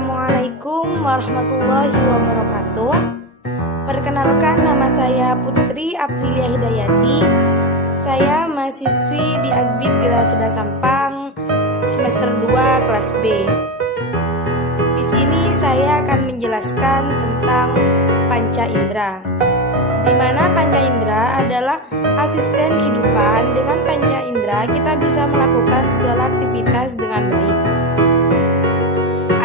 Assalamualaikum warahmatullahi wabarakatuh. Perkenalkan, nama saya Putri Aprilia Hidayati. Saya mahasiswi di Agbit Girausuda Sampang semester 2 kelas B. Di sini saya akan menjelaskan tentang panca indera, di mana panca indera adalah asisten kehidupan. Dengan panca indera kita bisa melakukan segala aktivitas dengan baik.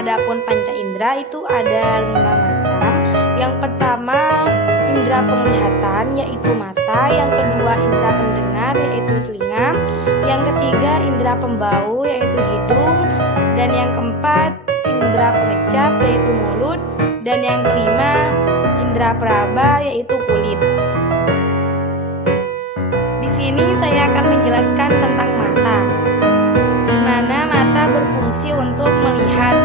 Adapun panca indera itu ada 5 macam. Yang pertama indera penglihatan, yaitu mata. Yang kedua indera pendengar, yaitu telinga. Yang ketiga indera pembau, yaitu hidung. Dan yang keempat indera pengecap, yaitu mulut. Dan yang kelima indera peraba, yaitu kulit. Di sini saya akan menjelaskan tentang mata, di mana mata berfungsi untuk melihat,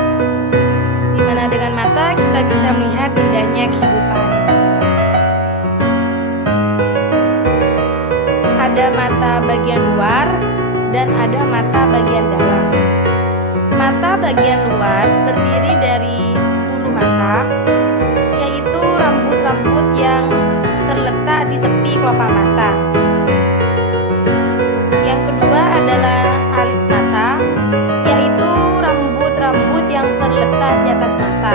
di mana dengan mata kita bisa melihat indahnya kehidupan. Ada mata bagian luar dan ada mata bagian dalam. Mata bagian luar terdiri dari bulu mata, yaitu rambut-rambut yang terletak di tepi kelopak mata. Yang kedua adalah alis mata, yaitu rambut-rambut yang terletak di atas mata.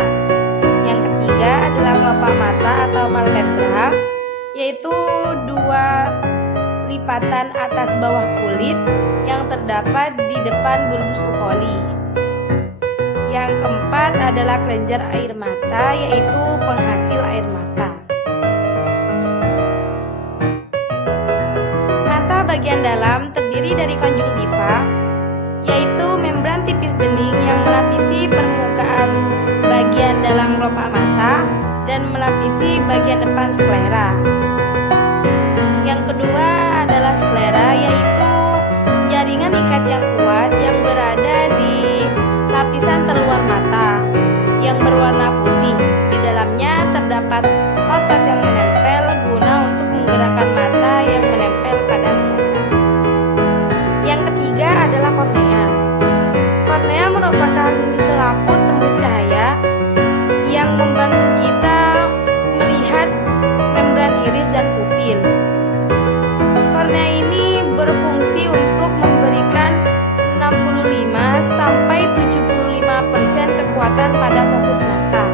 Yang ketiga adalah kelopak mata atau palpebra, yaitu 2 lipatan atas bawah kulit yang terdapat di depan bulbus ukoli. Yang keempat adalah kelenjar air mata, yaitu penghasil air mata. Mata bagian dalam terdiri dari konjungtiva, yaitu membran tipis bening yang melapisi permukaan bagian dalam kelopak mata dan melapisi bagian depan sklera. Yang kedua adalah sklera, yaitu jaringan ikat yang kuat yang berada di lapisan terluar mata yang berwarna putih. Di dalamnya terdapat otot yang menempel guna untuk menggerakkan mata yang menempel pada sklera. Yang ketiga adalah kornea. Kornea merupakan selaput tembus cahaya yang membantu kita melihat membran iris dan pupil. Kornea ini berfungsi untuk memberikan 65 sampai 75% kekuatan pada fokus mata.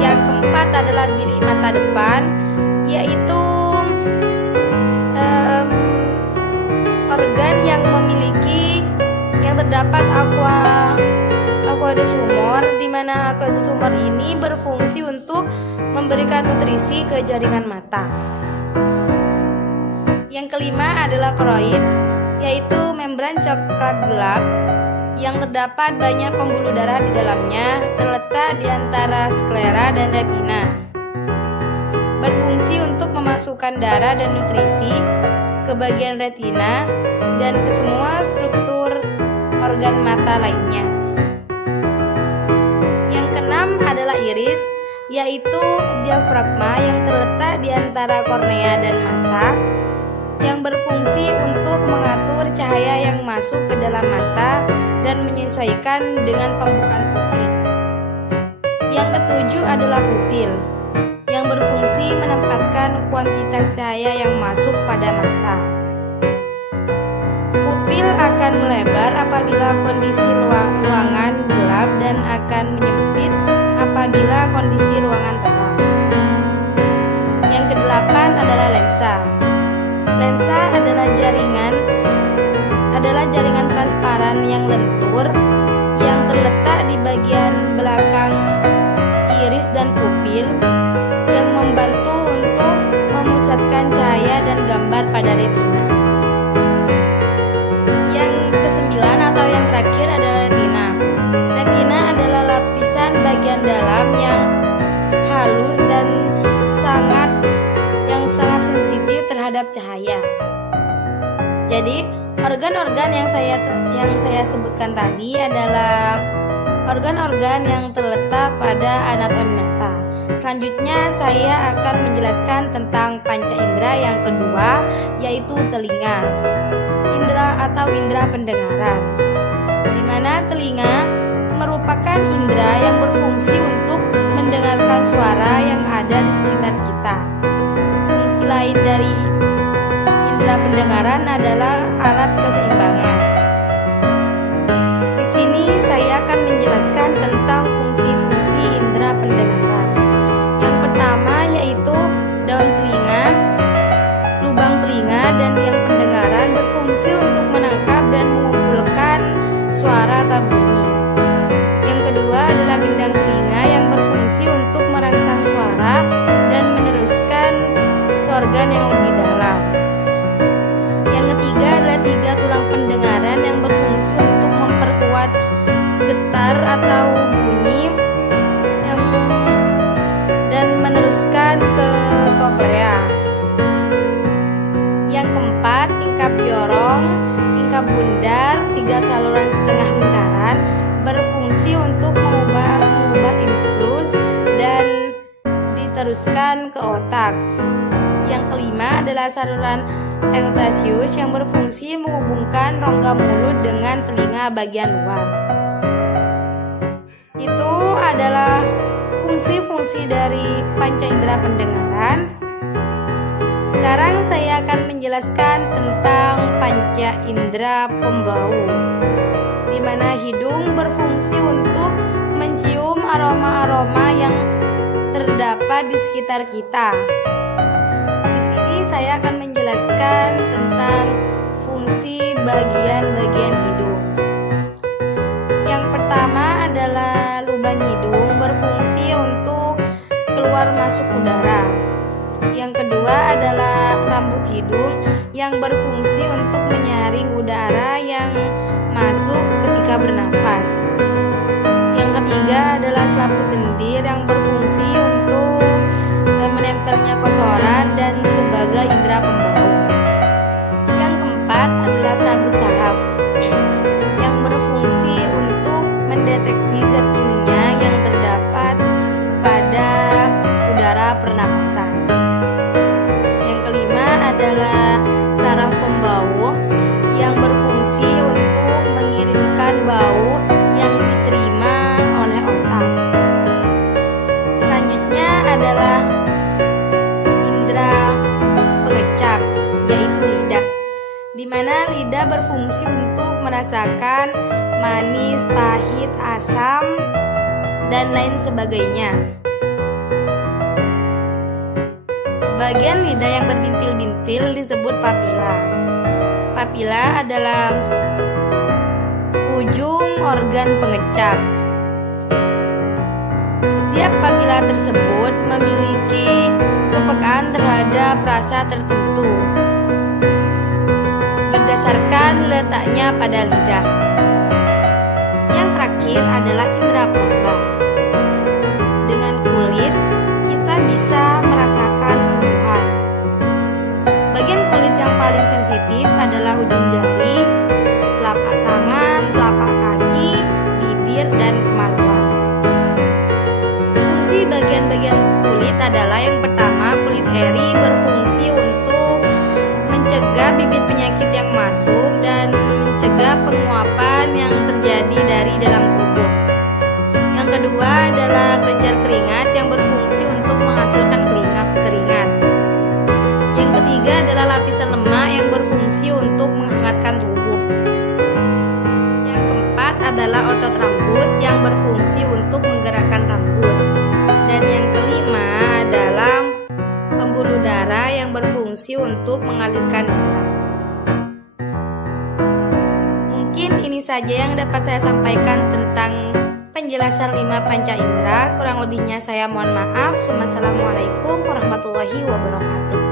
Yang keempat adalah bilik mata depan, yaitu organ yang terdapat aqueous humor, di mana aqueous humor ini berfungsi untuk memberikan nutrisi ke jaringan mata. Yang kelima adalah koroid, yaitu membran coklat gelap yang terdapat banyak pembuluh darah di dalamnya, terletak di antara sklera dan retina. Berfungsi untuk memasukkan darah dan nutrisi ke bagian retina dan ke semua struktur organ mata lainnya. Yang keenam adalah iris, yaitu diafragma yang terletak di antara kornea dan mata, yang berfungsi untuk mengatur cahaya yang masuk ke dalam mata dan menyesuaikan dengan pembukaan pupil. Yang ketujuh adalah pupil, yang berfungsi menempatkan kuantitas cahaya yang masuk pada mata. Pupil akan melebar apabila kondisi ruangan gelap dan akan menyempit apabila kondisi ruangan terang. Yang kedelapan adalah lensa. Lensa adalah jaringan transparan yang lentur yang terletak di bagian belakang iris dan pupil yang membantu untuk memusatkan cahaya dan gambar pada retina. Yang kesembilan atau yang terakhir adalah retina. Retina adalah lapisan bagian dalam yang halus dan sangat sensitif terhadap cahaya. Jadi organ-organ yang saya sebutkan tadi adalah organ-organ yang terletak pada anatomi mata. Selanjutnya saya akan menjelaskan tentang panca indera yang kedua, yaitu telinga. Indera atau indera pendengaran, di mana telinga merupakan merupakan indera yang berfungsi untuk mendengarkan suara yang ada di sekitar kita. Fungsi lain dari indera pendengaran adalah alat keseimbangan. Di sini saya akan menjelaskan tentang fungsi-fungsi indera pendengaran. Yang pertama yaitu daun telinga, lubang telinga, dan yang pendengaran berfungsi untuk menangkap dan mengumpulkan suara atau bunyi. Yang kedua adalah gendang telinga yang berfungsi untuk merangsang suara dan meneruskan ke organ yang lebih dalam. Yang ketiga adalah 3 tulang pendengaran yang berfungsi untuk memperkuat getar atau bunyi dan meneruskan ke koklea. Yang keempat, tingkap jorong, tingkap bundar, 3 saluran setengah lingkaran berfungsi untuk mengubah impuls dan diteruskan ke otak. Yang kelima adalah saluran eutasius yang berfungsi menghubungkan rongga mulut dengan telinga bagian luar. Itu adalah fungsi-fungsi dari panca indera pendengaran. Sekarang saya akan menjelaskan tentang panca indera pembau, di mana hidung berfungsi untuk mencium aroma-aroma yang terdapat di sekitar kita. Di sini saya akan menjelaskan tentang fungsi bagian-bagian hidung. Yang pertama adalah lubang hidung berfungsi untuk keluar masuk udara. Yang kedua adalah rambut hidung yang berfungsi untuk menyaring udara yang masuk ketika bernapas. Yang ketiga adalah selaput lendir yang berfungsi untuk menempelnya kotoran dan sebagai indera pembau. Yang keempat adalah serabut saraf yang berfungsi untuk mendeteksi zat kimia yang terdapat pada udara pernapasan. Yang kelima adalah saraf pembau yang berfungsi untuk mengirimkan bau yang diterima oleh otak. Selanjutnya adalah indera pengecap, yaitu lidah, di mana lidah berfungsi untuk merasakan manis, pahit, asam, dan lain sebagainya. Bagian lidah yang berbintil-bintil disebut papila. Papila adalah ujung organ pengecap. Setiap papila tersebut memiliki kepekaan terhadap rasa tertentu berdasarkan letaknya pada lidah. Yang terakhir adalah indera peraba. Dengan kulit kita bisa merasakan sentuhan. Bagian kulit yang paling sensitif adalah ujung jari, telapak tangan, telapak kaki, bibir, dan kemaluan. Fungsi bagian-bagian kulit adalah yang pertama, kulit eri berfungsi untuk mencegah bibit penyakit yang masuk dan mencegah penguapan yang terjadi dari dalam tubuh. Yang kedua adalah kelenjar keringat yang berfungsi untuk menghasilkan keringat. Yang ketiga adalah lapisan lemak yang berfungsi untuk menghangatkan tubuh. Yang keempat adalah otot rambut yang berfungsi untuk menggerakkan rambut. Dan yang kelima adalah pembuluh darah yang berfungsi untuk mengalirkan darah. Mungkin ini saja yang dapat saya sampaikan tentang penjelasan 5 panca indera. Kurang lebihnya saya mohon maaf. Wassalamualaikum warahmatullahi wabarakatuh.